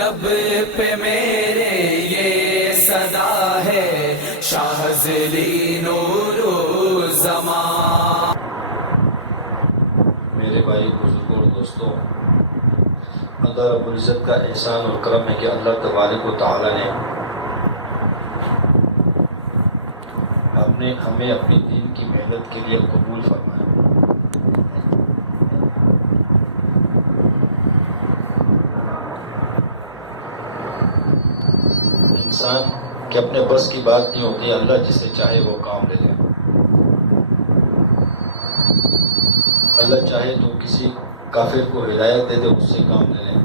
لب پہ میرے یہ صدا ہے شاہزلی نور زمان۔ میرے بھائی بزرگوں اور دوستوں، اللہ رب العزت کا احسان اور کرم ہے کہ اللہ تبارک و تعالی نے ہمیں اپنی دین کی محنت کے لیے قبول فرمایا۔ انسان کے اپنے بس کی بات نہیں ہوتی، اللہ جسے چاہے وہ کام لے لے۔ اللہ چاہے تو کسی کافر کو ہدایت دے دے، اس سے کام لے لیں،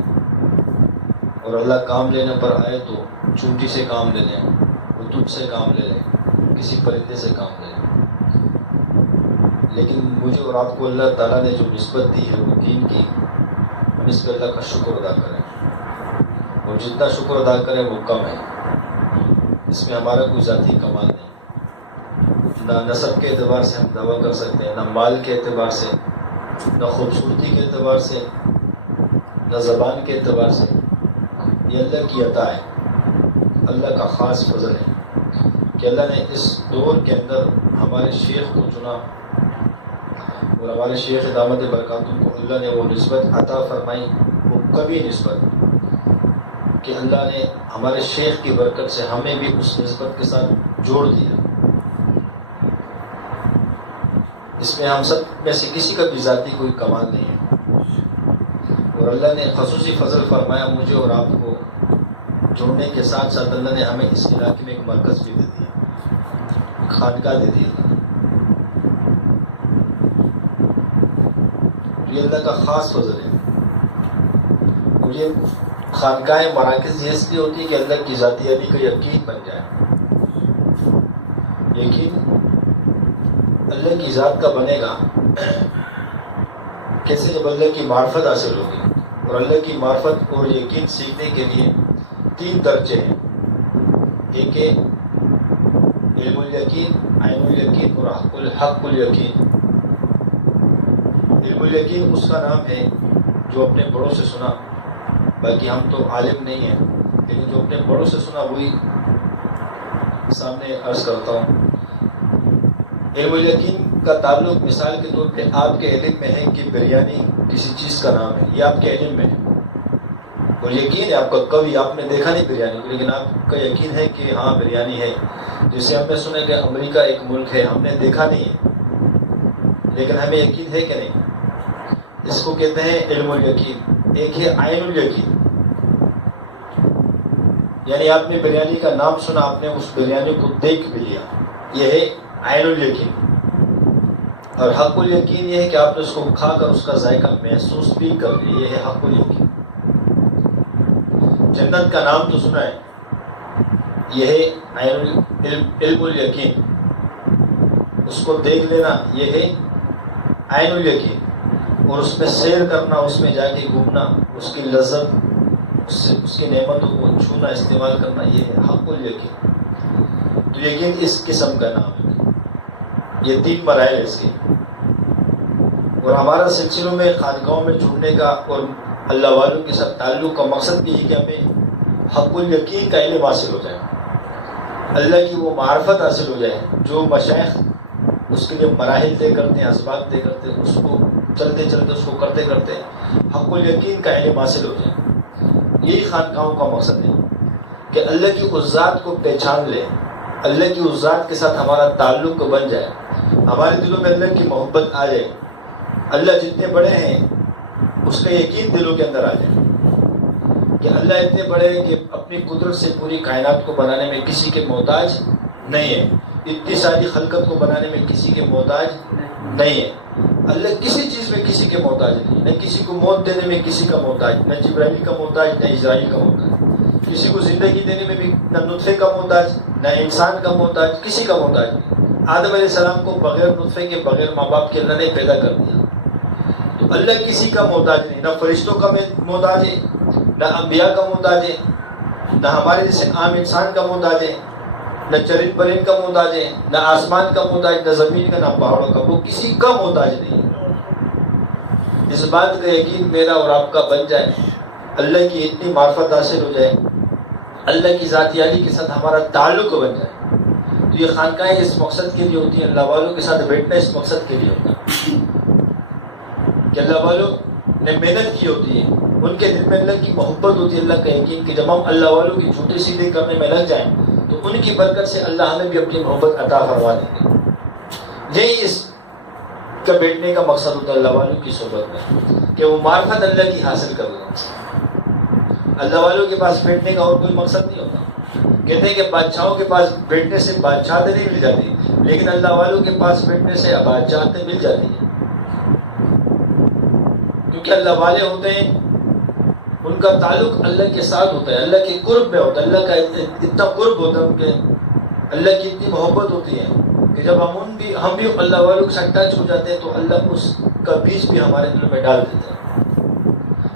اور اللہ کام لینے پر آئے تو چونٹی سے کام لے لیں، وہ تجھ سے کام لے لیں، کسی پرندے سے کام لے لیں۔ لیکن مجھے اور آپ کو اللہ تعالیٰ نے جو نسبت دی ہے وہ دین کی، ہم اس پہ اللہ کا شکر ادا کریں، اور جتنا شکر ادا کریں وہ کم ہے۔ اس میں ہمارا کوئی ذاتی کمال نہیں، نہ نسب کے اعتبار سے ہم دعویٰ کر سکتے ہیں، نہ مال کے اعتبار سے، نہ خوبصورتی کے اعتبار سے، نہ زبان کے اعتبار سے۔ یہ اللہ کی عطا ہے، اللہ کا خاص فضل ہے کہ اللہ نے اس دور کے اندر ہمارے شیخ کو چنا، اور ہمارے شیخ دامت برکاتہ کو اللہ نے وہ نسبت عطا فرمائی، وہ کبھی نسبت کہ اللہ نے ہمارے شیخ کی برکت سے ہمیں بھی اس نسبت کے ساتھ جوڑ دیا۔ اس میں ہم سب میں سے کسی کا بھی ذاتی کوئی کمال نہیں ہے، اور اللہ نے خصوصی فضل فرمایا مجھے اور آپ کو جوڑنے کے ساتھ ساتھ اللہ نے ہمیں اس علاقے میں ایک مرکز بھی دے دیا، ایک خانقاہ دے دی۔ یہ اللہ کا خاص فضل ہے، اور یہ خانقاہ مراکز اس لیے ہوتی ہے کہ اللہ کی ذاتی علی کا یقین بن جائے۔ یقین اللہ کی ذات کا بنے گا کیسے؟ جب اللہ کی معرفت حاصل ہوگی، اور اللہ کی معرفت اور یقین سیکھنے کے لیے 3 درجے ہیں، ایک ہے علم الیقین، عین الیقین اور حق الیقین۔ علم الیقین اس کا نام ہے جو اپنے بڑوں سے سنا، باقی ہم تو عالم نہیں ہیں، لیکن جو اپنے بڑوں سے سنا وہی سامنے عرض کرتا ہوں۔ علم الیقین کا تعلق مثال کے طور پہ آپ کے علم میں ہے کہ بریانی کسی چیز کا نام ہے، یہ آپ کے علم میں ہے، اور یقین ہے آپ کا، کبھی آپ نے دیکھا نہیں بریانی کو، لیکن آپ کا یقین ہے کہ ہاں بریانی ہے۔ جیسے ہم نے سنا کہ امریکہ ایک ملک ہے، ہم نے دیکھا نہیں ہے، لیکن ہمیں یقین ہے کہ نہیں؟ اس کو کہتے ہیں علم الیقین۔ ایک ہے عین الیقین، یعنی آپ نے بریانی کا نام سنا، آپ نے اس بریانی کو دیکھ بھی لیا، یہ ہے عین الیقین۔ اور حق الیقین یہ ہے کہ آپ نے اس کو کھا کر اس کا ذائقہ محسوس بھی کر لیا، یہ ہے حق الیقین۔ جنت کا نام تو سنا ہے، یہ ہے علم الیقین، اس کو دیکھ لینا یہ ہے عین الیقین، اور اس میں سیر کرنا، اس میں جا کے گھومنا، اس کی لذت، اس کی نعمتوں کو چھونا، استعمال کرنا، یہ ہے حق الیقین۔ تو یقین اس قسم کا نام ہے، یہ 3 مراحل اس کے، اور ہمارا سلسلوں میں خانقاہوں میں جڑنے کا اور اللہ والوں کے ساتھ تعلق کا مقصد بھی ہے کہ ہمیں حق الیقین کا علم حاصل ہو جائے، اللہ کی وہ معرفت حاصل ہو جائے جو مشائخ اس کے لیے مراحل طے کرتے ہیں، اسباب طے کرتے ہیں، اس کو چلتے چلتے اس کو کرتے کرتے حق الیقین کا علم حاصل ہو جائے۔ یہی خانقاہوں کا مقصد ہے کہ اللہ کی اس ذات کو پہچان لیں، اللہ کی اس ذات کے ساتھ ہمارا تعلق بن جائے، ہمارے دلوں میں اللہ کی محبت آ جائے، اللہ جتنے بڑے ہیں اس کا یقین دلوں کے اندر آ جائے کہ اللہ اتنے بڑے ہیں کہ اپنی قدرت سے پوری کائنات کو بنانے میں کسی کے محتاج نہیں ہے، اتنی ساری خلقت کو بنانے میں کسی کے محتاج نہیں ہے۔ اللہ کسی چیز میں کسی کے محتاج نہیں، نہ کسی کو موت دینے میں کسی کا محتاج، نہ جبرائیل کا محتاج، نہ اسرائیل کا محتاج، کسی کو زندگی دینے میں بھی نہ نطفے کا محتاج، نہ انسان کا محتاج، کسی کا محتاج نہیں۔ آدم علیہ السلام کو بغیر نطفے کے، بغیر ماں باپ کے اللہ نے پیدا کر دیا، تو اللہ کسی کا محتاج نہیں، نہ فرشتوں کا محتاج ہے، نہ انبیاء کا محتاج ہے، نہ ہمارے جیسے عام انسان کا محتاج ہے، نہ چرند پرند کا محتاج ہے، نہ آسمان کا محتاج، نہ زمین کا، نہ پہاڑوں کا، وہ کسی کا محتاج نہیں۔ اس بات کا یقین میرا اور آپ کا بن جائے اللہ کی اتنی معرفت حاصل ہو جائے، اللہ کی ذات عالی کے ساتھ ہمارا تعلق بن جائے. تو یہ خانقاہیں اس مقصد کے لیے ہوتی ہیں، اللہ والوں کے ساتھ بیٹھنا اس مقصد کے لیے ہوتا ہے کہ اللہ والوں نے محنت کی ہوتی ہے، ان کے دل میں اللہ کی محبت ہوتی ہے، اللہ کا یقین کہ جب ہم اللہ والوں کی جھوٹے سیدھے کرنے میں لگ جائیں تو ان کی برکت سے اللہ ہمیں بھی اپنی محبت عطا فرما دیں گے. یہی اس کا بیٹھنے کا مقصد ہوتا ہے اللہ والوں کی صحبت میں، کہ وہ معرفت اللہ کی حاصل کر لیں. اللہ والوں کے پاس بیٹھنے کا اور کوئی مقصد نہیں ہوتا. کہتے ہیں کہ بادشاہوں کے پاس بیٹھنے سے بادشاہتیں نہیں مل جاتی، لیکن اللہ والوں کے پاس بیٹھنے سے بادشاہتیں مل جاتی ہیں. کیونکہ اللہ والے ہوتے ہیں، ان کا تعلق اللہ کے ساتھ ہوتا ہے، اللہ کے قرب میں ہوتا ہے، اللہ کا اتنا قرب ہوتا ہے، ان کے اللہ کی اتنی محبت ہوتی ہے کہ جب ہم بھی اللہ والوں کے ساتھ ٹچ ہو جاتے ہیں تو اللہ اس کا بیج بھی ہمارے دل میں ڈال دیتا ہے.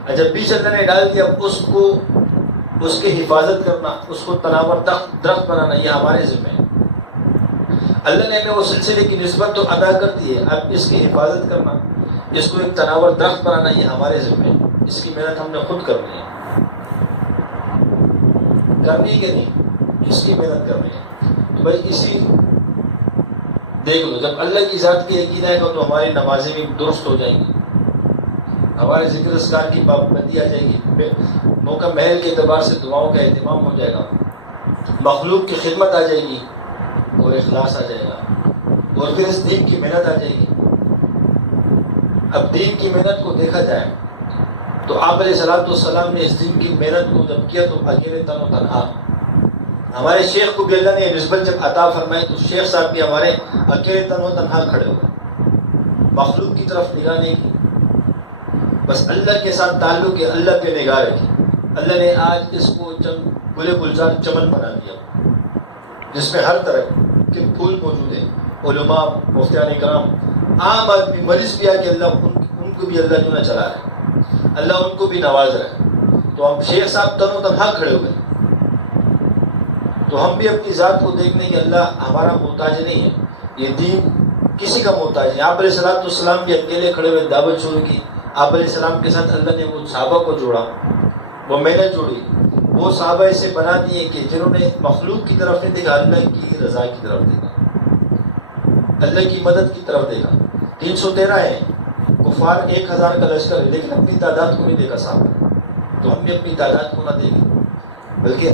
اور جب بیج اللہ نے ڈال دیا، اس کی حفاظت کرنا، اس کو تناور درخت بنانا، یہ ہمارے ذمہ ہے. اللہ نے ہمیں وہ سلسلے کی نسبت تو ادا کر دی ہے، اب اس کی حفاظت کرنا، اس کو ایک تناور درخت بنانا، یہ ہمارے ذمہ ہے. اس کی محنت ہم نے خود کرنی ہے کہ نہیں؟ اس کی محنت کرنی ہے. تو بھائی اسی دیکھ لو، جب اللہ کی ذات کی یقین آئے گا تو ہماری نمازیں بھی درست ہو جائیں گی، ہمارے ذکر اذکار کی پابندی آ جائے گی، موقع محل کے اعتبار سے دعاؤں کا اہتمام ہو جائے گا، مخلوق کی خدمت آ جائے گی اور اخلاص آ جائے گا، اور پھر اس دین کی محنت آ جائے گی. اب دین کی محنت کو دیکھا جائے تو آپ علیہ السلام نے اس دین کی محنت کو جب کیا تو اکیلے تن و تنہا. ہمارے شیخ کو بھی اللہ نے یہ نسبت جب عطا فرمائی تو شیخ صاحب بھی ہمارے اکیلے تن و تنہا کھڑے ہوئے، مخلوق کی طرف نگاہ نہیں کی، بس اللہ کے ساتھ تعلق ہے، اللہ پہ نگاہ رکھی. اللہ نے آج اس کو گلے گلزار چمن بنا دیا جس میں ہر طرح کے پھول موجود ہیں. علماء، مفتیان کرام، عام آدمی، مریض بھی آ کے اللہ ان کو بھی اللہ جو نہ چلا رہا ہے، اللہ ان کو بھی نواز رہا ہے. تو ہم شیخ صاحب تن و تنہا کھڑے ہوئے، تو ہم بھی اپنی ذات کو دیکھنے کہ اللہ ہمارا محتاج نہیں ہے، یہ دین کسی کا محتاج ہے. آپ علیہ السلام بھی اکیلے کھڑے ہوئے دعوت شروع کی. آپ علیہ السلام کے ساتھ اللہ نے وہ صحابہ کو جوڑا، وہ محنت جوڑی، وہ صحابہ اسے بنا دیے کہ جنہوں نے مخلوق کی طرف نہیں دیکھا، اللہ کی رضا کی طرف دیکھا، اللہ کی مدد کی طرف دیکھا. 313 ہے، کفار 1000 کا لشکر ہے، لیکن اپنی تعداد کو نہیں دیکھا صحابہ. تو ہم نے اپنی تعداد کو نہ دیکھی، بلکہ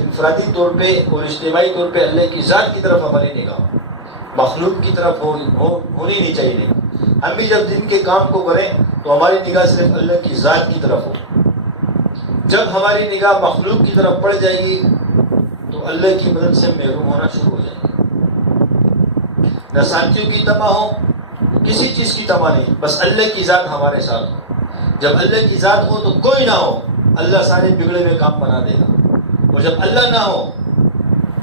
انفرادی طور پہ اور اجتماعی طور پہ اللہ کی ذات کی طرف ہماری نگاہ، مخلوق کی طرف ہونی نہیں چاہیے. ہم بھی جب دن کے کام کو کریں تو ہماری نگاہ صرف اللہ کی ذات کی طرف ہو. جب ہماری نگاہ مخلوق کی طرف پڑ جائے گی تو اللہ کی مدد سے محروم ہونا شروع ہو جائے گی. نہ ساتھیوں کی تما ہو، کسی چیز کی تما نہیں، بس اللہ کی ذات ہمارے ساتھ ہو. جب اللہ کی ذات ہو تو کوئی نہ ہو، اللہ سارے بگڑے ہوئے کام بنا دے گا. اور جب اللہ نہ ہو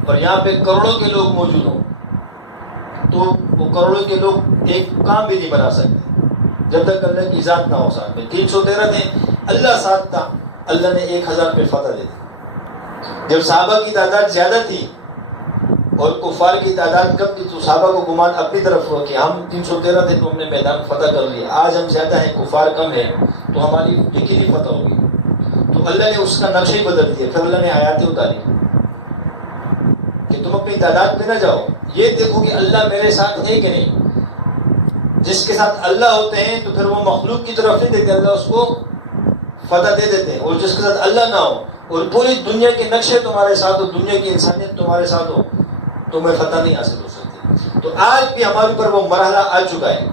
اور یہاں پہ کروڑوں کے لوگ موجود ہوں تو وہ کروڑوں کے لوگ ایک کام بھی نہیں بنا سکتے جب تک اللہ کی ذات نہ ہو ساتھ میں. 313 تھے، اللہ ساتھ تھا، اللہ نے 1000 پہ فتح دے دی. جب صحابہ کی تعداد زیادہ تھی اور کفار کی تعداد کم تھی تو صحابہ کو گمان اپنی طرف ہوا کہ ہم 313 تھے تو ہم نے میدان فتح کر لیا، آج ہم زیادہ ہیں، کفار کم ہیں، تو ہماری یقینی فتح ہوگی. تو اللہ نے اس کا نقشہ ہی بدل دیا. پھر اللہ نے آیاتیں اتاری کہ تم اپنی تعداد پہ نہ جاؤ، یہ دیکھو کہ اللہ میرے ساتھ ہے کہ نہیں. جس کے ساتھ اللہ ہوتے ہیں تو پھر وہ مخلوق کی طرف نہیں دیکھتے، اللہ اس کو فتح دے دیتے ہیں. اور جس کے ساتھ اللہ نہ ہو اور پوری دنیا کے نقشے تمہارے ساتھ ہو، دنیا کی انسانیت تمہارے ساتھ ہو، تمہیں فتح نہیں حاصل ہو سکتی. تو آج بھی ہمارے اوپر وہ مرحلہ آ چکا ہے.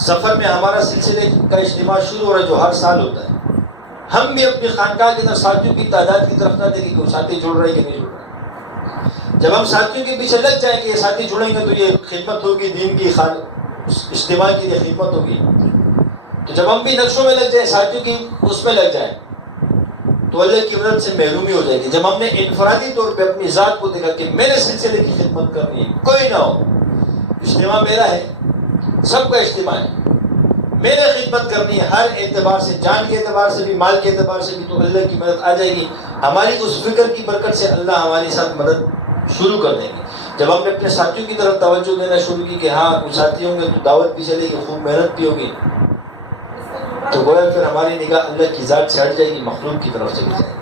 سفر میں ہمارا سلسلے کا اجتماع شروع ہو رہا ہے جو ہر سال ہوتا ہے. ہم بھی اپنی خانقاہ کی طرف ساتھیوں کی تعداد کی طرف نہ دیکھیں کہ وہ ساتھی جڑ رہے کہ نہیں جڑ رہے. جب ہم ساتھیوں کے پیچھے لگ جائیں کہ یہ ساتھی جڑیں گے تو یہ خدمت ہوگی، دین کی اجتماع کی یہ خدمت ہوگی، تو جب ہم بھی نقشوں میں لگ جائیں، ساتھیوں کی اس میں لگ جائیں تو اللہ کی مدد سے محرومی ہو جائے گی. جب ہم نے انفرادی طور پہ اپنی ذات کو دیکھا کہ میرے سلسلے کی خدمت کرنی ہے، کوئی نہ ہو، اجتماع میرا ہے، سب کا اجتماع ہے، میں نے خدمت کرنی ہے ہر اعتبار سے، جان کے اعتبار سے بھی، مال کے اعتبار سے بھی، تو اللہ کی مدد آ جائے گی. ہماری اس فکر کی برکت سے اللہ ہمارے ساتھ مدد شروع کر دیں گے. جب ہم نے اپنے ساتھیوں کی طرف توجہ دینا شروع کی کہ ہاں کچھ ساتھی ہوں گے تو دعوت بھی چلے گی، خوب محنت بھی ہوگی، تو گویا پھر ہماری نگاہ اللہ کی ذات سے ہٹ جائے گی، مخلوق کی طرف چلی جائے گی۔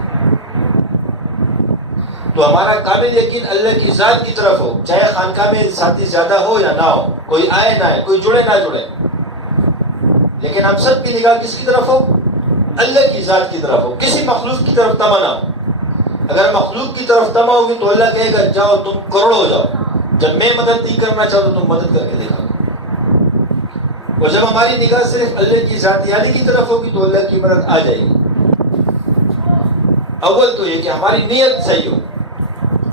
تو ہمارا کامل یقین اللہ کی ذات کی طرف ہو، چاہے خانقاہ میں ساتھی زیادہ ہو یا نہ ہو، کوئی آئے نہ آئے، کوئی جڑے نہ جڑے، لیکن ہم سب کی نگاہ کس کی طرف ہو؟ اللہ کی ذات کی طرف ہو، کسی مخلوق کی طرف تمنا ہو۔ اگر مخلوق کی طرف تما ہوگی تو اللہ کہے گا جاؤ تم کروڑ ہو جاؤ، جب میں مدد نہیں کرنا چاہتا تو تم مدد کر کے دیکھا۔ اور جب ہماری نگاہ صرف اللہ کی ذاتیانی کی طرف ہوگی تو اللہ کی مدد آ جائے گی۔ اول تو یہ کہ ہماری نیت صحیح ہو،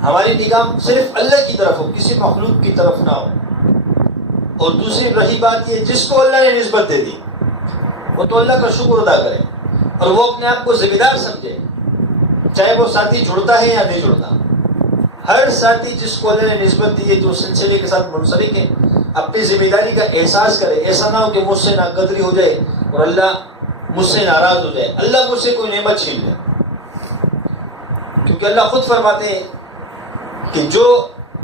ہماری نگاہ صرف اللہ کی طرف ہو، کسی مخلوق کی طرف نہ ہو۔ اور دوسری رہی بات یہ، جس کو اللہ نے نسبت دے دی وہ تو اللہ کا شکر ادا کرے اور وہ اپنے آپ کو ذمہ دار سمجھے، چاہے وہ ساتھی جڑتا ہے یا نہیں جڑتا۔ ہر ساتھی جس کو اللہ نے نسبت دی ہے، جو سلسلے کے ساتھ منسلک ہے، اپنی ذمہ داری کا احساس کرے۔ ایسا نہ ہو کہ مجھ سے ناقدری ہو جائے اور اللہ مجھ سے ناراض ہو جائے، اللہ مجھ سے کوئی نعمت چھین لے۔ کیونکہ اللہ خود فرماتے ہیں کہ جو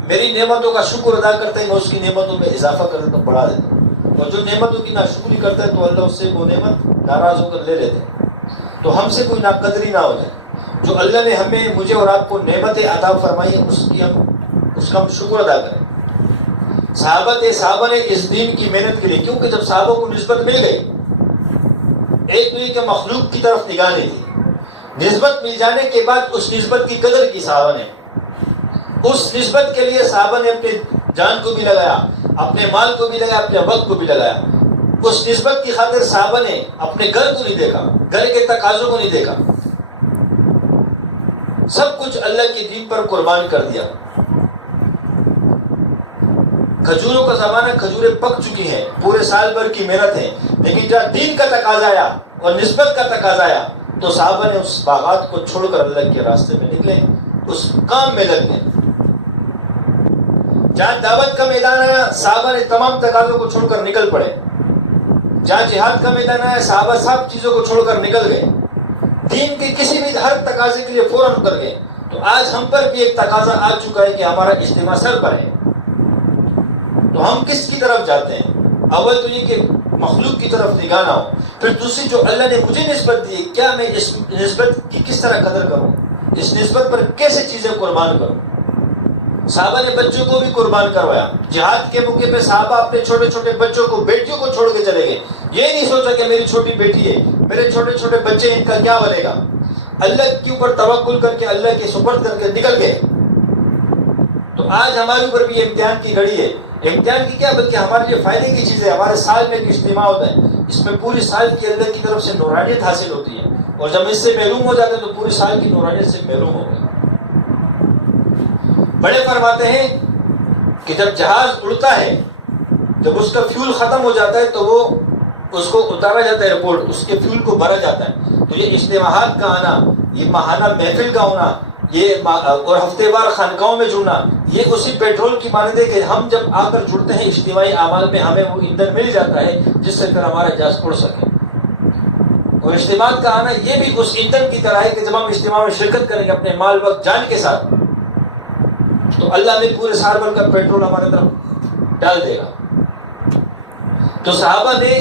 میری نعمتوں کا شکر ادا کرتا ہے میں اس کی نعمتوں میں اضافہ کر دیتا ہوں، بڑھا دیتا ہوں، اور جو نعمتوں کی ناشکری کرتا ہے تو اللہ اس سے وہ نعمت ناراض ہو کر لے لیتے ہیں۔ تو ہم سے کوئی ناقدری نہ ہو جائے۔ جو اللہ نے ہمیں، مجھے اور آپ کو نعمت عطا فرمائی ہے، اس کا ہم شکر ادا کریں۔ صحابہ نے اس دین کی محنت کے لیے، کیونکہ جب صحابہ کو نسبت مل گئی، ایک تو یہ کہ مخلوق کی طرف نگاہ نہیں تھی، نسبت مل جانے کے بعد اس نسبت کی قدر کی صحابہ نے۔ اس نسبت کے لیے صحابہ نے اپنے جان کو بھی لگایا، اپنے مال کو بھی لگایا، اپنے وقت کو بھی لگایا۔ اس نسبت کی خاطر صحابہ نے اپنے گھر کو نہیں دیکھا، گھر کے تقاضوں کو نہیں دیکھا، سب کچھ اللہ کے دین پر قربان کر دیا۔ کھجوروں کا زمانہ، کھجوریں پک چکی ہیں، پورے سال بھر کی محنت ہے، لیکن جب دین کا تقاضا آیا اور نسبت کا تقاضا آیا تو صحابہ نے اس باغات کو چھوڑ کر اللہ کے راستے میں نکلے، اس کام میں لگ گئے۔ جہاں دعوت کا میدان آیا، صحابہ نے تمام تقاضوں کو چھوڑ کر نکل پڑے۔ جہاں جہاد کا میدان آیا، صحابہ سب چیزوں کو چھوڑ کر نکل گئے، دین کے کسی بھی ہر تقاضے کے لیے فوراً اتر گئے۔ تو آج ہم پر بھی ایک تقاضا آ چکا ہے کہ ہمارا اجتماع سر پر ہے، تو ہم کس کی طرف جاتے ہیں؟ اول تو یہ کہ مخلوق کی طرف نگاہ نہ ہو، پھر دوسری جو اللہ نے مجھے نسبت دی ہے، کیا میں اس نسبت کی کس طرح قدر کروں، اس نسبت پر کیسے چیزیں قربان کروں۔ صحابہ نے بچوں کو بھی قربان کروایا۔ جہاد کے موقع پہ صحابہ اپنے چھوٹے چھوٹے بچوں کو، بیٹیوں کو چھوڑ کے چلے گئے۔ یہ نہیں سوچا کہ میری چھوٹی بیٹی ہے، میرے چھوٹے چھوٹے بچے، ان کا کیا بنے گا۔ اللہ کے اوپر توکل کر کے، اللہ کے سپرد کر کے نکل گئے۔ تو آج ہمارے اوپر بھی امتحان کی گھڑی ہے۔ امتحان کی کیا، بلکہ ہمارے لیے فائدے کی چیز ہے۔ ہمارے سال میں ایک اجتماع ہوتا ہے، اس میں پوری سال کی اللہ کی طرف سے نورانیت حاصل ہوتی ہے، اور جب اس سے محروم ہو جاتے ہیں تو پوری سال کی نورانیت سے محروم ہو گئے۔ بڑے فرماتے ہیں کہ جب جہاز اڑتا ہے، جب اس کا فیول ختم ہو جاتا ہے تو وہ اس کو اتارا جاتا ہے ایئرپورٹ، اس کے فیول کو بھرا جاتا ہے۔ تو یہ اجتماعات کا آنا، یہ ماہانہ محفل کا ہونا، یہ اور ہفتے وار خانقاہوں میں جڑنا، یہ اسی پیٹرول کی مانند ہے کہ ہم جب آ کر جڑتے ہیں اجتماعی اعمال میں، ہمیں وہ ایندھن مل جاتا ہے جس سے پھر ہمارا جہاز اڑ سکے۔ اور اجتماع کا آنا یہ بھی اس ایندھن کی طرح ہے کہ جب ہم اجتماع میں شرکت کریں گے اپنے مال وقت جان کے ساتھ، تو اللہ میں پورے سال بھر کا پیٹرول ہمارے طرف ڈال دے گا۔ تو صحابہ نے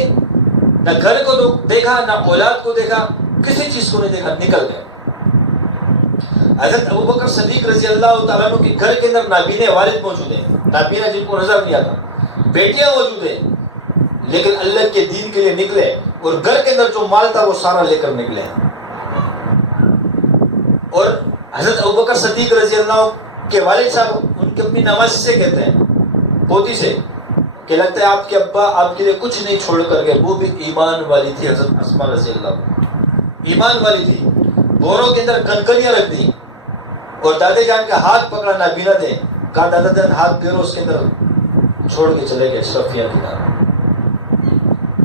نہ گھر کو دیکھا، نہ اولاد کو دیکھا، کسی چیز کو نہیں دیکھا، نکل گئے۔ حضرت ابوبکر صدیق رضی اللہ تعالیٰ عنہ کے گھر کے اندر نابینے والد موجود ہیں، نابینا جن کو نظر نہیں آتا، بیٹیاں موجود ہیں، لیکن اللہ کے دین کے لیے نکلے، اور گھر کے اندر جو مال تھا وہ سارا لے کر نکلے۔ اور حضرت ابوبکر صدیق رضی اللہ کے والد صاحب ان کی اپنی نوازی سے کہتے ہیں، پوتی سے، کہ لگتا ہے آپ کے ابا آپ کے لیے کچھ نہیں چھوڑ کر گئے، وہ بھی ایمان والی تھی۔ حضرت اسماء رضی اللہ ایمان والی تھی، بوروں کے اندر کنکریاں رکھ دی، اور دادے جان کا ہاتھ پکڑا نابینا تھے، کہا دادا جان ہاتھ پھیرو، اس کے اندر چھوڑ کے چلے گئے اشرفیہ کی طرح۔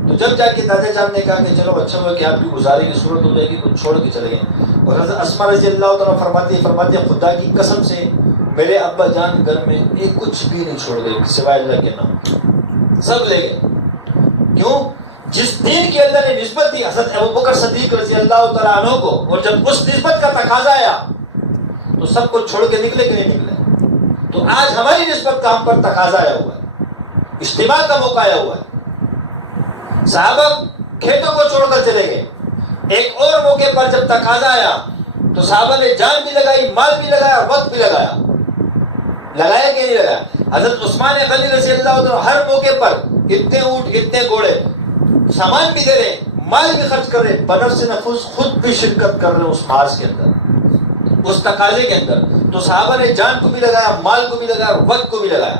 تو جب جا کے دادا جان نے کہا کہ چلو اچھا ہوا کہ آپ کی گزاری کی صورت ہو جائے گی، تو چھوڑ کے چلے گئے۔ اور حضرت اسماء رضی اللہ تعالیٰ فرماتی ہے خدا کی قسم سے میرے ابا جان گھر میں ایک کچھ بھی نہیں چھوڑ گئے سوائے اللہ کے نام، سب لے گئے۔ کیوں؟ جس دین کی اللہ نے نسبت دی حضرت ابوبکر صدیق رضی اللہ تعالیٰ عنہ کو، اور جب اس نسبت کا تقاضا آیا تو سب کو چھوڑ کے نکلے کہ نہیں نکلے؟ تو آج ہماری نسبت کا ہم پر تقاضا آیا ہوا ہے، اجتماع کا موقع آیا ہوا ہے۔ صحابہ کھیتوں کو چھوڑ کر چلے گئے. ایک اور موقع پر جب تقاضا آیا تو صحابہ نے جان بھی لگائی, مال بھی لگایا اور وقت بھی لگایا. لگایا کہ نہیں لگایا؟ حضرت عثمان غنی رضی اللہ عنہ ہر موقع پر اتنے اونٹ, اتنے گھوڑے, سامان بھی دے رہے, مال بھی خرچ کر رہے, بنفس نفس خود بھی شرکت کر رہے اس مارچ کے اندر, اس تقاضے کے اندر. تو صحابہ نے جان کو بھی لگایا, مال کو بھی لگایا اور وقت کو بھی لگایا.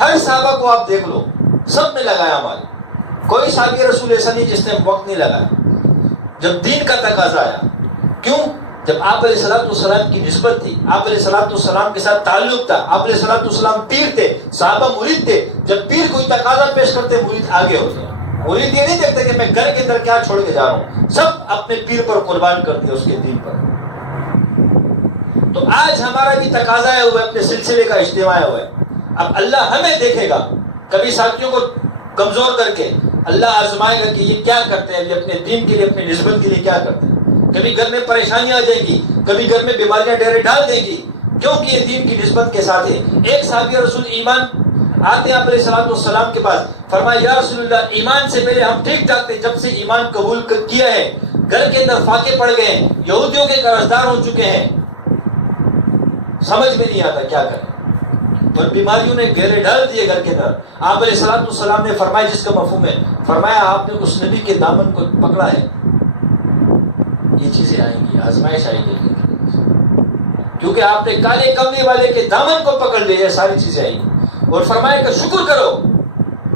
ہر صحابہ کو آپ دیکھ لو, سب نے لگایا مال. کوئی صحابی رسول ایسا نہیں جس نے وقت نہیں لگایا جب دین کا تقاضا آیا. کیوں؟ جب آپ علیہ الصلوۃ والسلام کی نسبت تھی, آپ علیہ الصلوۃ والسلام کے ساتھ تعلق تھا, آپ علیہ الصلوۃ والسلام پیر تھے, صحابہ مرید تھے. جب پیر کوئی تقاضا پیش کرتے مرید آگے ہوتے. مرید یہ نہیں دیکھتے کہ میں گھر کے اندر کیا چھوڑ کے جا رہا ہوں, سب اپنے پیر پر قربان کرتے اس کے دین پر. تو آج ہمارا بھی تقاضا ہے ہوا, اپنے سلسلے کا اجتماع ہوا ہے. اب اللہ ہمیں دیکھے گا, کبھی ساتھیوں کو کمزور کر کے اللہ آزمائے گا کہ یہ کیا کرتے ہیں, یہ اپنے دین کے لیے, اپنے نسبت کے لیے کیا کرتے ہیں. کبھی گھر میں پریشانیاں آ جائیں گی, کبھی گھر میں بیماریاں ڈیرے ڈال دیں گی, کیونکہ یہ دین کی نسبت کے ساتھ ہے. ایک صحابی رسول ایمان آتے ہیں آپ علیہ الصلوۃ والسلام کے پاس, فرمایا یا رسول اللہ ایمان سے پہلے ہم ٹھیک ٹھاک تھے, جب سے ایمان قبول کیا ہے گھر کے اندر فاقے پڑ گئے ہیں, یہودیوں کے قرضدار ہو چکے ہیں, سمجھ میں نہیں آتا کیا کریں, اور بیماریوں نے گھیرے ڈال دیے گھر کے اندر. آپ علیہ الصلوۃ والسلام نے فرمایا, جس کا مفہوم ہے, فرمایا آپ نے اس نبی کے دامن کو پکڑا ہے, یہ چیزیں آئیں گی, آزمائش آئیں گی, کیونکہ آپ نے کالے کملی والے کے دامن کو پکڑ لیا, یہ ساری چیزیں آئیں گی. اور فرمایا کہ شکر کرو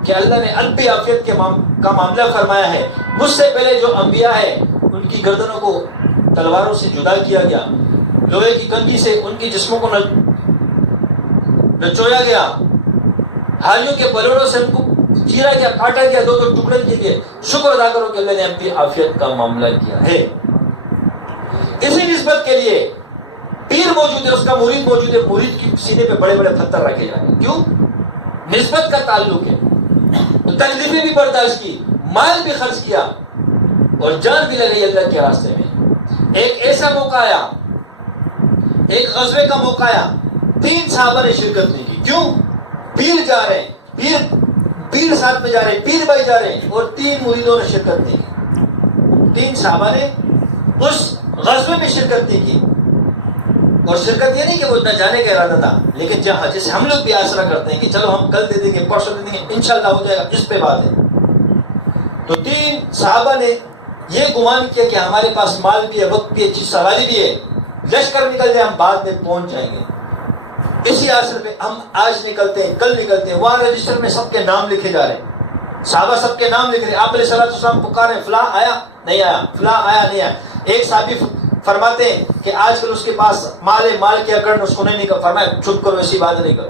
کہ اللہ نے ادب عافیت کا معاملہ فرمایا ہے. مجھ سے پہلے جو انبیاء ہیں ان کی گردنوں کو تلواروں سے جدا کیا گیا, لوہے کی کنگھی سے ان کی جسموں کو نچویا گیا, ہالیوں کے بلوڑوں سے ان کو چیرا گیا, کاٹا گیا, دو دو ٹکڑے کیے گئے. شکر ادا کرو کہ اللہ نے ادب عافیت کا معاملہ کیا ہے. اسی نسبت کے لیے پیر موجود ہے, اس کا مرید موجود ہے, مرید کی سینے پہ بڑے بڑے پتھر رکھے جائیں گے. کیوں؟ نسبت کا تعلق ہے. تو تکلیفیں بھی برداشت کی, مال بھی خرچ کیا اور جان بھی لگائی اللہ کے راستے میں. ایک ایسا موقع آیا, ایک غزوے کا موقع آیا, 3 صحابہ نے شرکت نہیں کی. کیوں؟ پیر جا رہے ہیں, پیر ساتھ میں جا رہے ہیں, پیر بھائی جا رہے ہیں, اور 3 مریدوں نے شرکت نہیں کی. 3 صحابہ نے اس غزوے میں شرکت نہیں کی. اور شرکت یہ نہیں کہ وہ نہ جانے کا ارادہ تھا, لیکن جیسے ہم لوگ بھی آسرا کرتے ہیں کہ چلو ہم کل دے دیں گے, پرسوں دے دیں گے, انشاءاللہ ہو جائے گا, اس پہ بات ہے. تو 3 صحابہ نے یہ گمان کیا کہ ہمارے پاس مال بھی ہے, وقت بھی ہے, اچھی سواری بھی ہے, لشکر نکل جائے, ہم بعد میں پہنچ جائیں گے. اسی آسر میں ہم آج نکلتے ہیں, کل نکلتے ہیں. وہاں رجسٹر میں سب کے نام لکھے جا رہے ہیں, صحابہ سب کے نام لکھ رہے ہیں. آپ علیہ الصلوۃ والسلام پکارے ہیں, فلاں آیا نہیں آیا, فلاں آیا نہیں آیا. ایک صحابی فرماتے ہیں کہ آج کل اس کے پاس مال ہے, مال کے اکڑ اس کو نہیں نکل. فرمایا چپ کرو, ایسی بات نہیں کرو,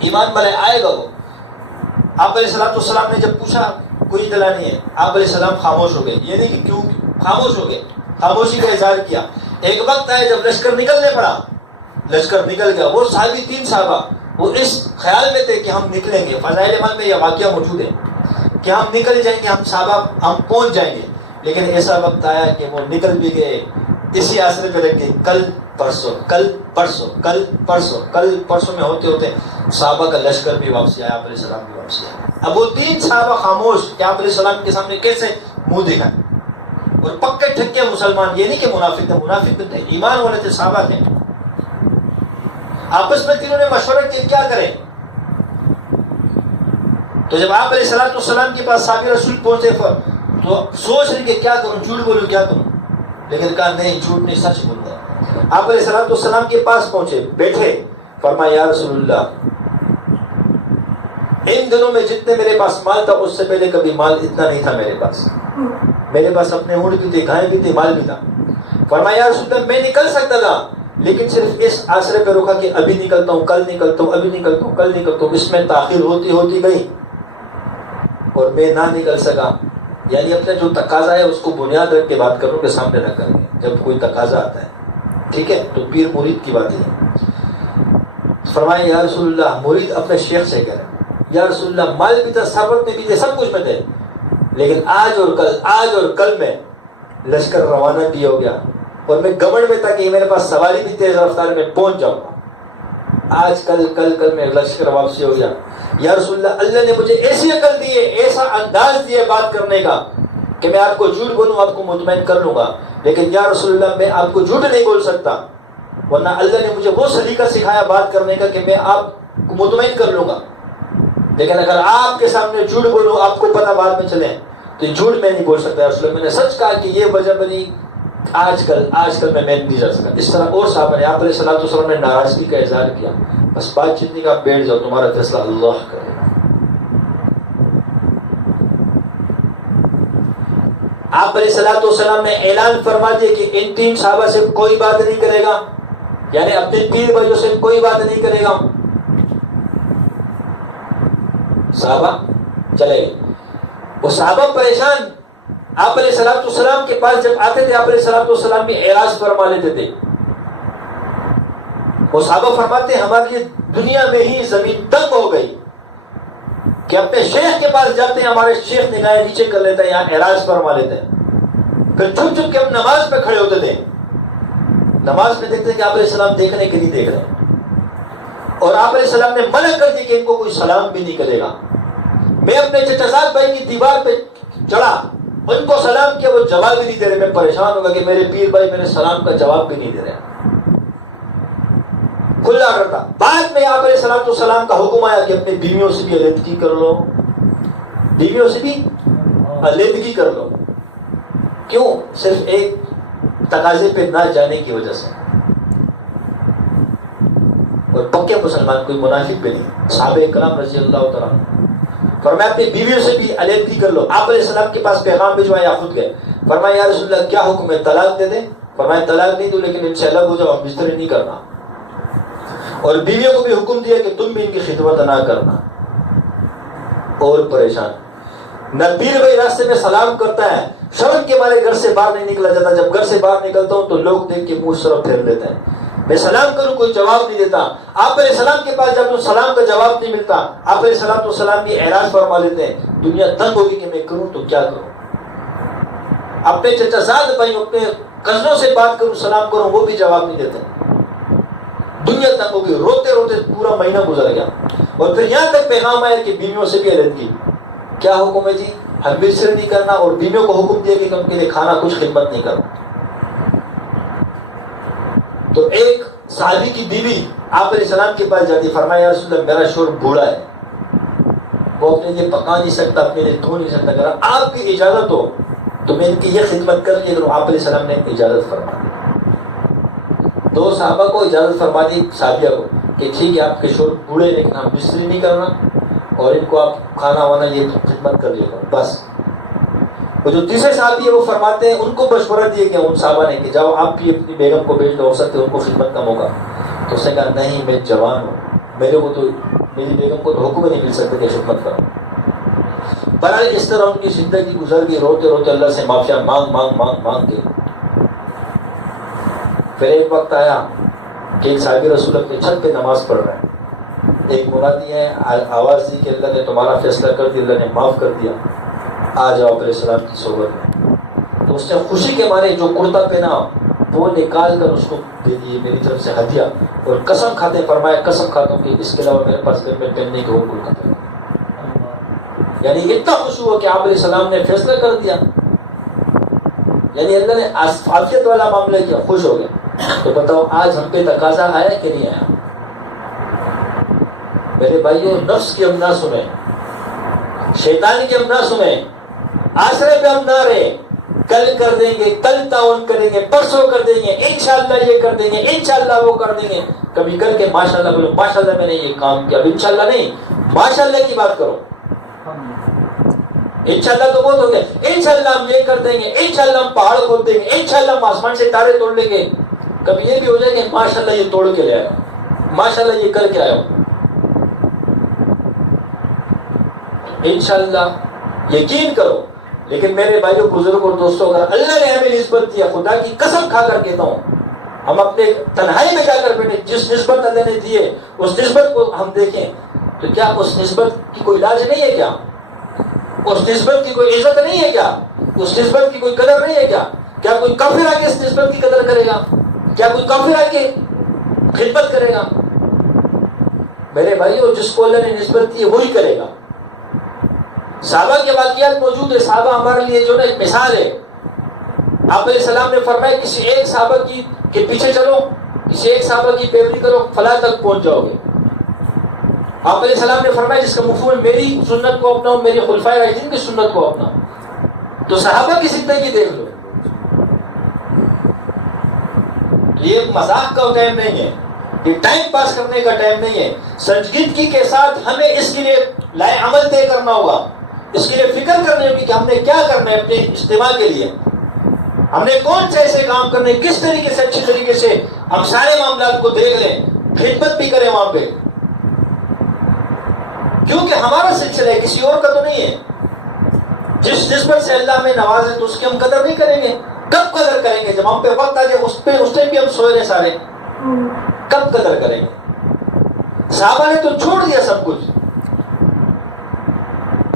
ایمان والے آئے گا وہ. آپ علیہ الصلوۃ والسلام نے جب پوچھا کوئی اطلاع نہیں ہے, آپ علیہ السلام خاموش ہو گئے. یہ نہیں کہ کیوں خاموش ہو گئے, خاموشی کا اظہار کیا. ایک وقت آیا جب لشکر نکلنے پڑا, لشکر نکل گیا. وہ صحابی 3 صحابہ وہ اس خیال میں تھے کہ ہم نکلیں گے. فضائل اعمال میں یہ واقعہ موجود ہے کہ ہم نکل جائیں گے, ہم صحابہ ہم پہنچ جائیں گے. لیکن ایسا وقت آیا کہ وہ نکل بھی گئے, اسی آسرے پہ رکھ گئے. کل پرسوں, کل پرسوں, کل پرسوں, کل پرسوں میں ہوتے ہوتے صحابہ کا لشکر بھی واپسی آیا, آپ علیہ السلام بھی واپسی آیا. اب وہ 3 صحابہ خاموش کہ آپ علیہ السلام کے سامنے کیسے منہ دکھائیں. اور پکے ٹھکے مسلمان, یہ نہیں کہ منافق تھے, منافق تھے, ایمان والے تھے, صحابہ تھے. آپس میں تینوں نے مشورہ کیا کیا کریں. تو جب آپ علیہ الصلوۃ والسلام کے پاس صحابی رسول پہنچے تو سوچ رہے کہ کیا کروں, جھوٹ بولوں کیا کروں. لیکن کہا نہیں, جھوٹ نہیں, سچ بولنا ہے. آپ علیہ الصلوۃ والسلام کے پاس پہنچے, بیٹھے, فرمایا یا رسول اللہ ان دنوں میں جتنے میرے پاس مال تھا اس سے پہلے کبھی مال اتنا نہیں تھا میرے پاس. میرے پاس اپنے اونٹ بھی تھے, گائے بھی تھے, مال بھی تھا. فرمایا یا رسول اللہ میں نکل سکتا تھا, لیکن صرف اس آسرے پہ رکا کہ ابھی نکلتا ہوں, کل نکلتا ہوں, ابھی نکلتا ہوں, کل نکلتا ہوں. اس میں تاخیر ہوتی گئی اور میں نہ نکل سکا. یعنی اپنا جو تقاضا ہے اس کو بنیاد رکھ کے بات کروں کہ سامنے نہ کریں گے. جب کوئی تقاضا آتا ہے, ٹھیک ہے, تو پیر مرید کی بات ہے. فرمایا یا رسول اللہ, مرید اپنے شیخ سے کہہ رہے ہیں, یا رسول اللہ مال بھی تھا, ثروت میں بھی تھے, سب کچھ میں تھے, لیکن آج اور کل میں لشکر روانہ بھی ہو گیا اور میں گمنڈ میں تھا کہ میرے پاس سواری بھی تیز رفتار میں پہنچ جاؤں گا. آج کل میں لشکر واپسی ہو گیا. یا رسول اللہ, اللہ نے مجھے ایسی عقل دی ہے, ایسا انداز دیا بات کرنے کا کہ میں آپ کو جھوٹ بولوں آپ کو مطمئن کر لوں گا, لیکن یا رسول اللہ میں آپ کو جھوٹ نہیں بول سکتا, ورنہ اللہ نے مجھے وہ سلیقہ سکھایا بات کرنے کا کہ میں آپ کو مطمئن کر لوں گا, لیکن اگر آپ کے سامنے جھوٹ بولوں آپ کو پتہ بعد میں چلے تو جھوٹ میں نہیں بول سکتا. رسول اللہ میں نے سچ کہا کہ یہ وجہ بنی آج کل میں نہیں جا سکا. اس طرح اور صحابہ نے, آپ علیہ الصلوۃ والسلام نے ناراضگی کا اظہار کیا, بس بات چیتنی کا, آپ بیٹھ جاؤ, تمہارا فیصلہ اللہ کرے گا. آپ علیہ الصلوۃ والسلام نے اعلان فرما دیا کہ ان 3 صحابہ سے کوئی بات نہیں کرے گا, یعنی اپنے پیر بھائیوں سے کوئی بات نہیں کرے گا. صحابہ چلے گئے. وہ صحابہ پریشان, آپ علیہ الصلوۃ والسلام کے پاس جب آتے تھے آپ علیہ الصلوۃ والسلام بھی اعراض فرما لیتے تھے. وہ صحابہ فرماتے ہیں ہماری دنیا میں ہی زمین تنگ ہو گئی کہ اپنے شیخ کے پاس جاتے ہیں, ہمارے شیخ نگاہیں نیچے کر لیتے ہیں, یہاں اعراض فرما لیتے ہیں. پھر چھپ چھپ کے ہم نماز پہ کھڑے ہوتے تھے, نماز میں دیکھتے ہیں کہ آپ علیہ السلام دیکھنے کے نہیں دیکھ رہے ہیں, اور آپ علیہ السلام نے منع کر دی کہ ان کو کوئی سلام بھی نہیں کرے گا. میں اپنے چچا زاد بھائی کی دیوار پہ چڑھا, ان کو سلام کیا, وہ جواب بھی نہیں دے رہے. میں پریشان ہوگا کہ میرے پیر بھائی میرے سلام کا جواب بھی نہیں دے رہے. کھلا کرتا. بعد میں آپ علیہ الصلوۃ والسلام کا حکم آیا کہ اپنی بیویوں سے بھی علیحدگی کر لو, بیویوں سے بھی علیحدگی کر لو. کیوں؟ صرف ایک تقاضے پہ نہ جانے کی وجہ سے. اور پکے مسلمان, کوئی منافق بھی نہیں. صحابہ کرام رضی اللہ تعالیٰ فرمایا اپنی بیویوں سے بھی علیحدگی کر لو. آپ علیہ السلام کے پاس پیغام بھجوایا, خود گئے. فرمایا یا رسول اللہ کیا حکم ہے, طلاق دے دیں؟ فرمایا طلاق نہیں دو, لیکن ان سے الگ ہو جاؤ, بستر نہیں کرنا. اور بیویوں کو بھی حکم دیا کہ تم بھی ان کی خدمت نہ کرنا. اور پریشان, نہ پیر بھائی راستے میں سلام کرتا ہے, شرم کے مارے گھر سے باہر نہیں نکلا جاتا. جب گھر سے باہر نکلتا ہوں تو لوگ دیکھ کے منہ طرف پھیر لیتے ہیں. میں سلام کروں کوئی جواب نہیں دیتا. آپ علیہ السلام کے پاس جب تو سلام کا جواب نہیں ملتا, آپ علیہ السلام تو سلام کی اعراض فرما لیتے ہیں. دنیا تنگ ہوگی کہ میں کروں تو کیا کروں. اپنے چچا زاد بھائی اپنے کزنوں سے بات کروں, سلام کروں, وہ بھی جواب نہیں دیتے. دنیا تنگ ہوگی. روتے روتے پورا مہینہ گزر گیا, اور پھر یہاں تک پیغام آیا کہ بیویوں سے بھی علیحدگی. کیا حکم ہے جی؟ ہمبر نہیں کرنا, اور بیویوں کو حکم دیا کہ ان کے لیے کھانا کچھ خدمت نہیں کرنا. تو ایک صحابی کی بیوی آپ علیہ السلام کے پاس جاتی, فرمایا یا رسول اللہ میرا شوہر بوڑھا ہے, وہ اپنے لیے پکا نہیں سکتا, اپنے لیے دھو نہیں سکتا, اگر آپ کی اجازت ہو تو میں ان کی یہ خدمت کر کے کروں. آپ علیہ السلام نے اجازت فرما دی. 2 صحابہ کو اجازت فرما دی, صحابیہ کو, کہ ٹھیک ہے آپ کے شوہر بوڑھے لیکن ہم بستری نہیں کرنا, اور ان کو آپ کھانا وانا یہ خدمت کر لے گا بس. وہ جو تیسرے صحابی ہے وہ فرماتے ہیں ان کو مشورہ دیا گیا ان صحابہ نے کہ جاؤ آپ بھی اپنی بیگم کو بھیج دو, ہو سکتے ان کو خدمت کا موقع. تو اس نے کہا نہیں میں جوان ہوں, میرے کو تو میری بیگم کو تو حکم نہیں مل سکتا کہ خدمت کروں. بہرحال اس طرح ان کی زندگی گزر گئی, روتے روتے اللہ سے معافیا مانگ مانگ مانگ مانگ کے. پھر ایک وقت آیا کہ ایک صحابی رسول اپنی چھت پہ نماز پڑھ رہے ہیں. ایک منادی ہے, آواز دی کہ اللہ نے تمہارا فیصلہ کر دیا, اللہ نے معاف کر دیا, آ جاؤ علیہ السلام کی صحبت میں. تو اس نے خوشی کے مارے جو کرتا پہنا وہ نکال کر اس کو دے دیے میری طرف سے ہدیہ, اور قسم کھاتے فرمایا قسم کھاتا ہوں کہ اس کے علاوہ میرے پاس گھر میں پہننے کے اور کوئی کپڑے نہیں. یعنی اتنا خوش ہوا کہ آپ علیہ السلام نے فیصلہ کر دیا, یعنی اللہ نے عافیت والا معاملہ کیا, خوش ہو گئے. تو بتاؤ آج ہم پہ تقاضا آیا کہ نہیں آیا؟ میرے بھائیوں, نفس کی ہم نہ سنیں, شیطان کی ہم نہ سنیں, آسرے پہ ہم نہ رہے. کل کر دیں گے, کل تعاون کریں گے, پرسوں کر دیں گے, انشاءاللہ یہ کر دیں گے, انشاءاللہ وہ کر دیں گے. کبھی کر کے ماشاءاللہ بولو, ماشاءاللہ میں نے یہ کام کیا. اب انشاءاللہ نہیں, ماشاءاللہ کی بات کرو. انشاءاللہ تو بہت ہو گیا. انشاءاللہ ہم یہ کر دیں گے, انشاءاللہ ہم پہاڑ کھول دیں گے, انشاءاللہ ہم آسمان سے تارے توڑ لیں گے. کبھی یہ بھی ہو جائے کہ ماشاءاللہ یہ توڑ کے لے آیا, ماشاءاللہ یہ کر کے آیا. انشاءاللہ یقین کرو. لیکن میرے بھائیوں, بزرگوں اور دوستوں, اگر اللہ نے ہمیں نسبت دیا, خدا کی قسم کھا کر کہتا ہوں, ہم اپنے تنہائی میں جا کر بیٹھے, جس نسبت اللہ نے دی ہے اس نسبت کو ہم دیکھیں تو کیا اس نسبت کی کوئی علاج نہیں ہے؟ کیا اس نسبت کی کوئی عزت نہیں ہے؟ کیا اس نسبت کی کوئی قدر نہیں ہے؟ کیا کوئی کافر آ کے اس نسبت کی قدر کرے گا؟ کیا کوئی کافر آ کے خدمت کرے گا؟ میرے بھائیو جس کو اللہ نے نسبت دی وہی کرے گا. صحابہ کے واقعات موجود ہے. صحابہ ہمارے لیے جو نا ایک مثال ہے. آپ علیہ السلام نے فرمایا کسی ایک صحابہ کی کے پیچھے چلو, کسی ایک صحابہ کی پیروی کرو, فلاح تک پہنچ جاؤ گے. آپ علیہ السلام نے فرمایا جس کا مفہوم ہے میری سنت کو اپناؤ, میری خلفائے راشدین کی سنت کو اپناؤ. تو صحابہ کی زندگی دیکھ لو. یہ مذاق کا ٹائم نہیں ہے, یہ ٹائم پاس کرنے کا ٹائم نہیں ہے. سنجیدگی کے ساتھ ہمیں اس کے لیے لائے عمل طے کرنا ہوگا, اس کے لیے فکر کرنی ہوگی کہ ہم نے کیا کرنا ہے اپنے اجتماع کے لیے, ہم نے کون سے ایسے کام کرنے, کس طریقے سے اچھی طریقے سے ہم سارے معاملات کو دیکھ لیں, خدمت بھی کریں وہاں پہ, کیونکہ ہمارا سلسلہ ہے, کسی اور کا تو نہیں ہے. جس نسبت سے اللہ میں نوازے تو اس کی ہم قدر نہیں کریں گے. کب قدر کریں گے؟ جب ہم پہ وقت آ جائے, اس ٹائم بھی ہم سوئے رہے سارے, کب قدر کریں گے؟ صحابہ نے تو چھوڑ دیا سب کچھ.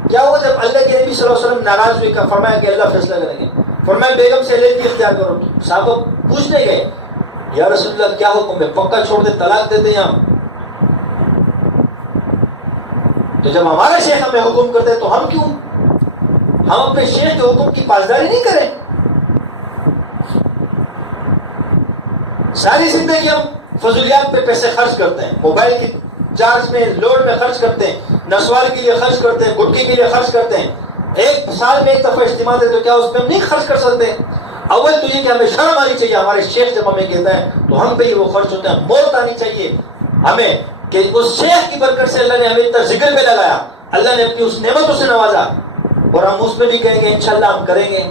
کیا ہوا جب اللہ کے نبی صلی اللہ علیہ وسلم ناراض ہوئے, فرمایا کہ اللہ فیصلہ کریں گے, فرمایا بیگم سے علیحدگی اختیار کرو. صحابہ پوچھنے گئے یا رسول اللہ کیا حکم ہے, پکا چھوڑ دے, طلاق دیتے ہیں ہم. تو جب ہمارا شیخ ہمیں حکم کرتے ہیں تو ہم کیوں, ہم اپنے شیخ کے حکم کی پاسداری نہیں کریں؟ ساری زندگی ہم فضولیات پہ پیسے خرچ کرتے ہیں, موبائل کی چارج میں, لوڈ میں خرچ کرتے ہیں, نسوار کے لیے خرچ کرتے ہیں, گٹکی کے لیے خرچ کرتے ہیں. ایک سال میں ایک دفعہ اجتماع دے تو کیا اس پہ ہم نہیں خرچ کر سکتے؟ اول تو یہ کہ ہمیں شرم آنی چاہیے. ہمارے شیخ جب ہمیں کہتا ہے تو ہم پہ ہی وہ خرچ ہوتے ہیں. موت آنی چاہیے ہمیں کہ اس شیخ کی برکت سے اللہ نے ہمیں اتنا ذکر میں لگایا, اللہ نے اپنی اس نعمتوں سے نوازا, اور ہم اس میں بھی کہیں گے انشاءاللہ ہم کریں گے,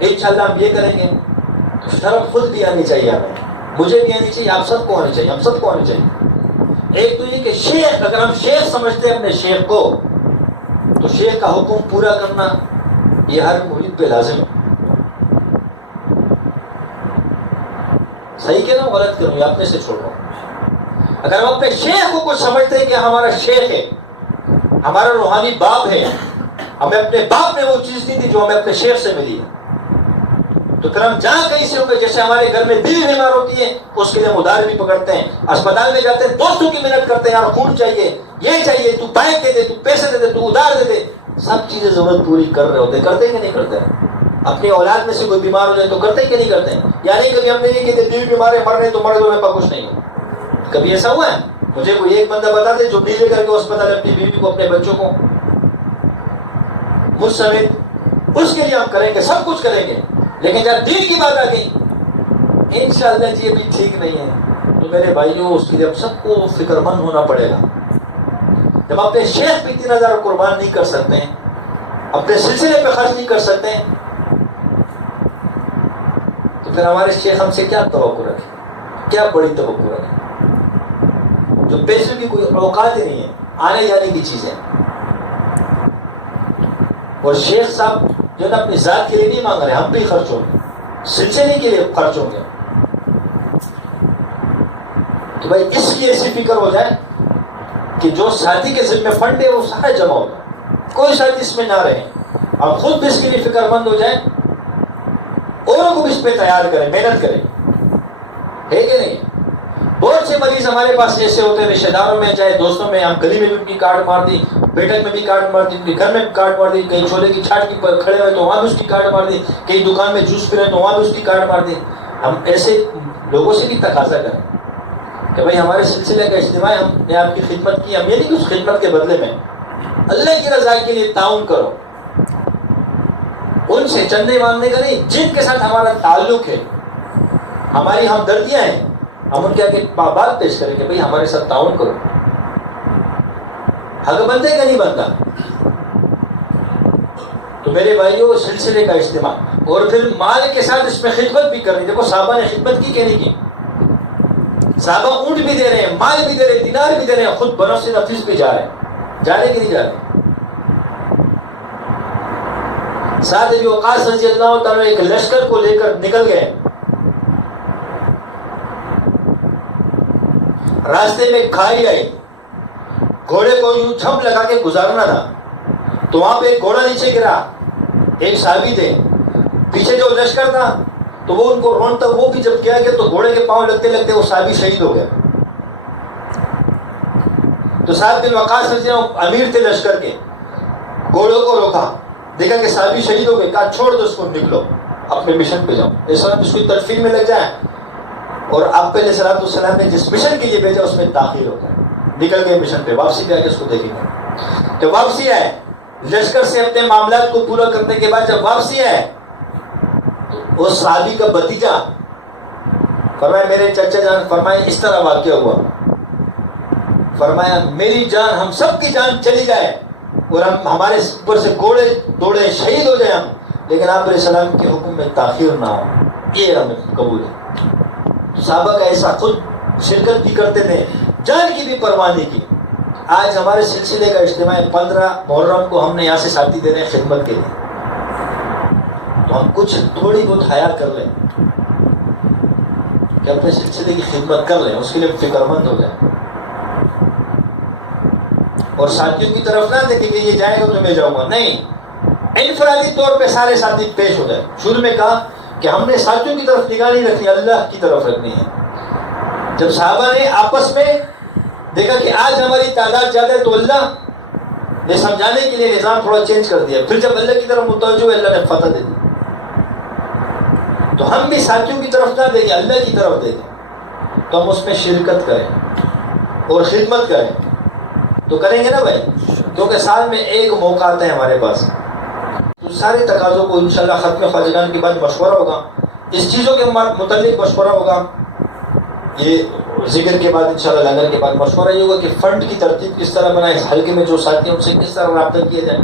انشاءاللہ ہم یہ کریں گے. تو شرم خود بھی آنی چاہیے ہمیں, مجھے بھی آنی چاہیے, آپ سب کو آنی چاہیے, ہم سب کو آنی چاہیے. ایک تو یہ کہ شیخ, اگر ہم شیخ سمجھتے ہیں اپنے شیخ کو, تو شیخ کا حکم پورا کرنا یہ ہر مرید پہ لازم ہے. صحیح کہہ رہا ہوں غلط کہہ رہا ہوں, یہ اپنے سے چھوڑ رہا ہوں. اگر ہم اپنے شیخ کو کچھ سمجھتے ہیں کہ ہمارا شیخ ہے, ہمارا روحانی باپ ہے, ہمیں اپنے باپ نے وہ چیز نہیں دی جو ہمیں اپنے شیخ سے ملی ہے, تو پھر ہم جہاں کہیں سے ہو گئے, جیسے ہمارے گھر میں دل بیمار ہوتی ہے اس کے لیے ہم ادھار بھی پکڑتے ہیں, اسپتال میں جاتے ہیں دوستوں کی محنت کرتے ہیں, یار خون چاہیے, یہ چاہیے, تو بائک دے دے, تو پیسے دے دے, تو ادھار دے دے. سب چیزیں ضرورت پوری کر رہے ہوتے, کرتے کہ نہیں کرتے؟ اپنی اولاد میں سے کوئی بیمار ہو جائے تو کرتے کہ نہیں کرتے؟ یعنی کبھی ہم نے یہ کہتے دل بیمار ہے, مر رہے تو مرے, تو میرے پاس کچھ نہیں ہو. کبھی ایسا ہوا ہے؟ مجھے کوئی ایک بندہ بتا دے جو ڈیلے کر کے اسپتال اپنی بیوی کو, اپنے بچوں کو, مجھ سمیت, اس کے لیے ہم کریں گے, سب کچھ کریں گے. لیکن جب دین کی بات آ گئی, انشاءاللہ جی ابھی ٹھیک نہیں ہے, تو میرے بھائیوں اس کے لیے اب سب کو فکر مند ہونا پڑے گا. جب اپنے شیخ پہ 3000 قربان نہیں کر سکتے ہیں, اپنے سلسلے پہ خرچ نہیں کر سکتے ہیں, تو پھر ہمارے شیخ ہم سے کیا توقع رکھے, کیا بڑی توقع رکھے, جو پیسوں کی کوئی اوقات ہی نہیں ہے, آنے جانے کی چیزیں. اور شیخ صاحب جو نا اپنی ذات کے لیے نہیں مانگ رہے, ہم بھی خرچ ہوں گے, سلسلے کے لیے خرچ ہوں گے. تو بھائی اس کی ایسی فکر ہو جائے کہ جو ساتھی کے ذمہ فنڈ ہے وہ سارا جمع ہو جائے, کوئی ساتھی اس میں نہ رہے, آپ خود بھی اس کے لیے فکر مند ہو جائیں, اوروں کو بھی اس پہ تیار کریں, محنت کریں, ہے کہ نہیں؟ بہت سے مریض ہمارے پاس ایسے ہوتے ہیں, رشتے داروں میں چاہے دوستوں میں, ہم گلی میں بھی ان کی کارڈ مار دی, بیٹھک میں بھی کارڈ مار دی, ان کے گھر میں بھی کارڈ مار دی, کہیں چھولے کی چھاٹ کی کھڑے ہوئے تو وہاں بھی اس کی کارڈ مار دی, کہیں دکان میں جوس پی رہے تو وہاں بھی اس کی کارڈ مار دی. ہم ایسے لوگوں سے بھی تقاضا کریں کہ بھائی ہمارے سلسلے کا اجتماع ہے, ہم نے آپ کی خدمت کی, ہم یہ نہیں کہ اس خدمت کے بدلے میں اللہ کی رضا کے لیے تعاون کرو. ان سے چندے مانگنے کا نہیں, جن کے ساتھ ہمارا تعلق ہے, ہماری ہمدردیاں ہیں, ہم ان کے آگے بات پیش کریں کہ بھئی ہمارے ساتھ تعاون کرو. حق بندے کا نہیں بنتا. تو میرے بھائیوں, سلسلے کا اجتماع, اور پھر مال کے ساتھ اس میں خدمت بھی کرنی. دیکھو صحابہ نے خدمت کی کہ نہیں کی؟ صحابہ اونٹ بھی دے رہے ہیں, مال بھی دے رہے ہیں, دینار بھی دے رہے ہیں, خود بنفس نفیس بھی جا رہے ہیں, جا رہے کہ نہیں جا رہے؟ سعد بن وقاص رضی اللہ تعالیٰ ایک لشکر کو لے کر نکل گئے. راستے میں کھائی آئی, گھوڑے کو یوں جھپ لگا کے گزارنا تھا, تو وہاں پہ ایک گھوڑا نیچے گرا. ایک صحابی تھے, پیچھے جو لشکر تھا تو وہ ان کو رونتا, وہ بھی جب کیا گیا تو گھوڑے کے پاؤں لگتے لگتے وہ صحابی شہید ہو گیا. تو سعد بن وقاص رضی اللہ عنہ امیر تھے لشکر کے، گھوڑوں کو روکا، دیکھا کہ صحابی شہید ہو گئے، کہا چھوڑ دو اس کو، نکلو اپنے مشن پہ جاؤ، اس وقت اس کی تدفین میں لگ جائیں، اور آپ علیہ الصلوۃ والسلام نے جس مشن کے لیے بھیجا اس میں تاخیر ہو گیا، نکل گئے مشن پہ، واپسی پہ آ کے اس کو دیکھیں گے کہ واپسی آئے لشکر سے اپنے معاملات کو پورا کرنے کے بعد جب واپسی آئے تو اس صحابی کا بھتیجا فرمایا میرے چچا جان، فرمایا اس طرح واقعہ ہوا، فرمایا میری جان، ہم سب کی جان چلی جائے اور ہم ہمارے اوپر سے گھوڑے دوڑے شہید ہو جائیں ہم، لیکن آپ علیہ السلام کے حکم میں تاخیر نہ ہو، یہ ہمیں قبول ہے۔ صحابہ کا ایسا خود شرکت بھی کرتے تھے، جان کی بھی پرواہ نہیں کی۔ آج ہمارے سلسلے کا اجتماع 15 محرم کو ہم نے یہاں سے ساتھی دے رہے ہیں خدمت کے لیے، تو ہم کچھ تھوڑی بہت حیا کر لیں کہ اپنے سلسلے کی خدمت کر لیں، اس کے لیے فکر مند ہو جائیں، اور ساتھیوں کی طرف نہ دیکھیں کہ یہ جائے گا تو میں جاؤں گا، نہیں، انفرادی طور پہ سارے ساتھی پیش ہو جائیں۔ شروع میں کہا کہ ہم نے ساتھیوں کی طرف نگاہ نہیں رکھنی، اللہ کی طرف رکھنی ہے۔ جب صحابہ نے آپس میں دیکھا کہ آج ہماری تعداد زیادہ ہے تو اللہ نے سمجھانے کے لیے نظام تھوڑا چینج کر دیا، پھر جب اللہ کی طرف متوجہ ہوئے اللہ نے فتح دے دی۔ تو ہم بھی ساتھیوں کی طرف نہ دیکھیں، اللہ کی طرف دیکھیں، تو ہم اس میں شرکت کریں اور خدمت کریں، تو کریں گے نا بھائی، کیونکہ سال میں ایک موقع آتا ہے ہمارے پاس، تو سارے تقاضوں کو انشاءاللہ ختم خواجگان کے بعد مشورہ ہوگا، اس چیزوں کے متعلق مشورہ ہوگا، یہ ذکر کے بعد انشاءاللہ لنگر کے بعد مشورہ یہ ہوگا کہ فنڈ کی ترتیب کس طرح بنائیں، اس حلقے میں جو ساتھی ہیں ان سے کس طرح رابطہ کیا جائے،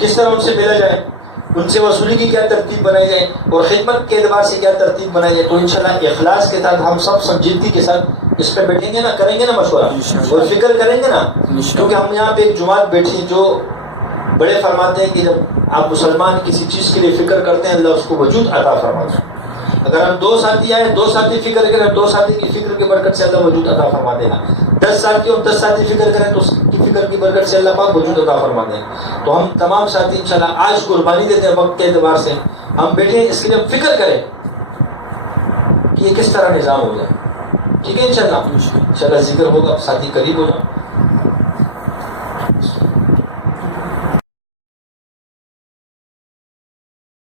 کس طرح ان سے ملا جائے، ان سے وصولی کی کیا ترتیب بنائی جائے، اور خدمت کے اعتبار سے کیا ترتیب بنائی جائے۔ تو انشاءاللہ اخلاص کے ساتھ ہم سب سنجیدگی کے ساتھ اس پہ بیٹھیں گے نا، کریں گے نا مشورہ اور فکر کریں گے نا، کیونکہ ہم یہاں پہ ایک جماعت بیٹھی جو بڑے فرماتے ہیں کہ جب آپ مسلمان کسی چیز کے لیے فکر کرتے ہیں اللہ اس کو وجود عطا فرماتا ہے۔ اگر ہم 2 ساتھی آئے، 2 ساتھی فکر کریں، 2 ساتھی کی فکر کی برکت سے اللہ وجود عطا فرما دے گا۔ 10 ساتھی اور 10 ساتھی فکر کریں تو اس کی فکر کی برکت سے اللہ پاک وجود عطا فرما دے گا۔ تو ہم تمام ساتھی انشاءاللہ آج قربانی دیتے ہیں وقت کے اعتبار سے، ہم بیٹھے اس کے لیے ہم فکر کریں کہ یہ کس طرح نظام ہو جائے، ٹھیک ہے؟ انشاءاللہ ذکر ہوگا، ساتھی قریب ہو جائیں۔